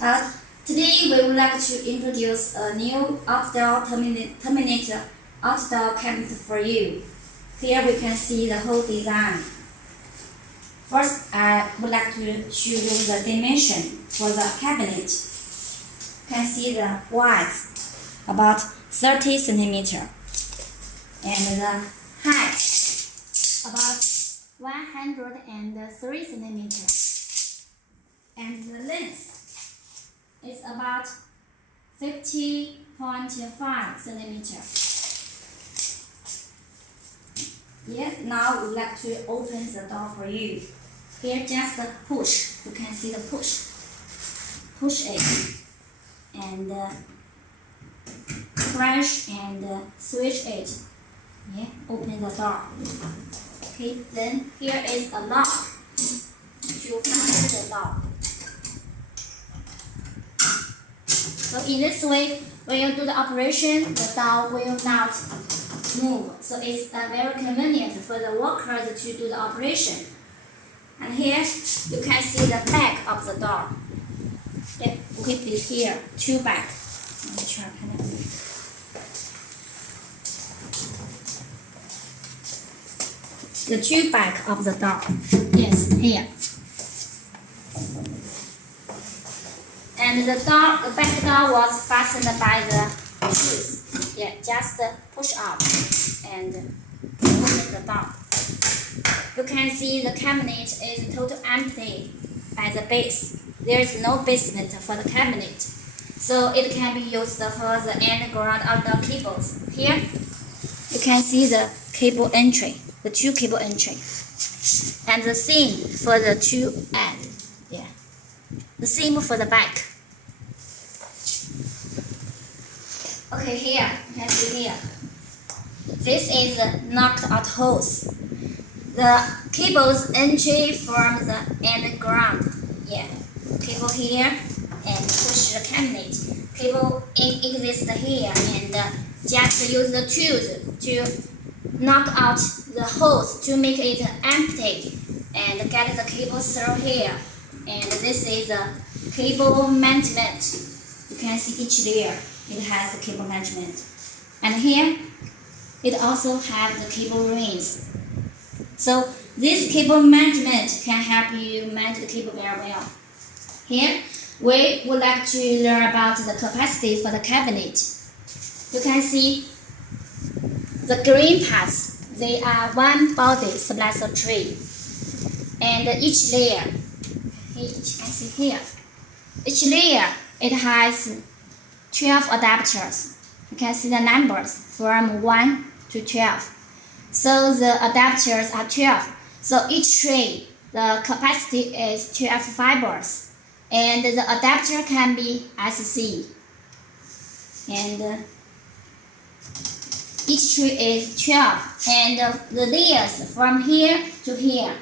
Today we would like to introduce a new outdoor terminator outdoor cabinet for you. Here we can see the whole design. First, I would like to show you the dimension for the cabinet. You can see the width about 30 centimeter and the height about 103 centimeter and the length is about 50.5 centimeter. Now we'd like to open the door for you. Here just the push. You can see the push. Push it and press and switch it. Open the door. Okay, then here is a lock to find the door. So in this way, when you do the operation, the door will not move. So it's very convenient for the workers to do the operation. And here you can see the back of the door. Okay, this here, two back. The two back of the door. Yes, here. And the back door was fastened by the screws. Just push up and open the door. You can see the cabinet is totally empty by the base. There is no basement for the cabinet, so it can be used for the underground outdoor cables. Here, you can see the cable entry, the two cable entry, and the seam for the two end. The seam for the back. Okay, here, you can see here. This is the knocked out hose. The cable's entry from the underground. Cable here and push the cabinet. Cable exists here and just use the tools to knock out the hose to make it empty and get the cable through here. And this is the cable management. You can see each layer. It has the cable management. And here, it also has the cable rings. So this cable management can help you manage the cable very well. Here, we would like to learn about the capacity for the cabinet. You can see the green parts. They are one body splicer tray. And each layer, you can see here, each layer, it has 12 adapters. You can see the numbers from 1 to 12. So the adapters are 12. So each tray, the capacity is 12 fibers. And the adapter can be SC. And each tray is 12. And the layers from here to here,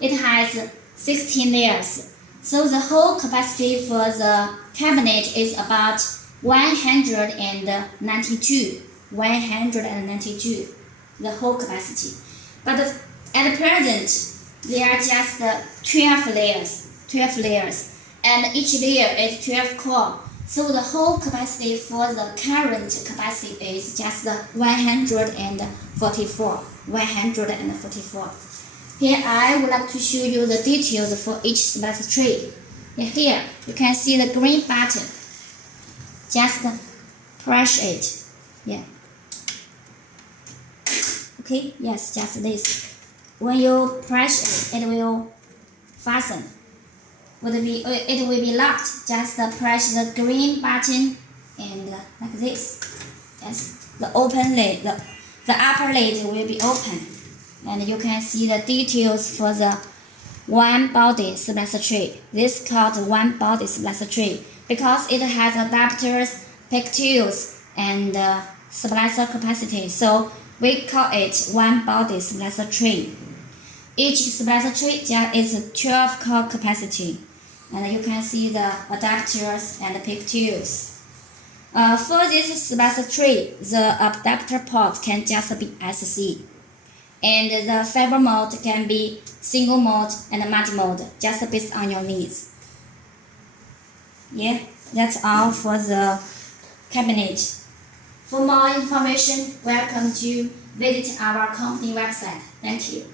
it has 16 layers. So the whole capacity for the cabinet is about 192, the whole capacity. But at present, there are just 12 layers, and each layer is 12 core. So the whole capacity for the current capacity is just 144. Here I would like to show you the details for each splicer tray. Here you can see the green button. Just press it. Okay, yes, just this. When you press it, it will fasten. It will be locked. Just press the green button and like this. Yes, the open lid, the upper lid will be open. And you can see the details for the one body splicer tray. This is called one body splicer tray because it has adapters, pigtails, and splicer capacity. So we call it one body splicer tray. Each splicer tray is a 12 core capacity. And you can see the adapters and the pigtails. For this splicer tray, the adapter port can just be SC. And the fiber mode can be single mode and multi-mode, just based on your needs. Yeah, that's all for the cabinet. For more information, welcome to visit our company website. Thank you.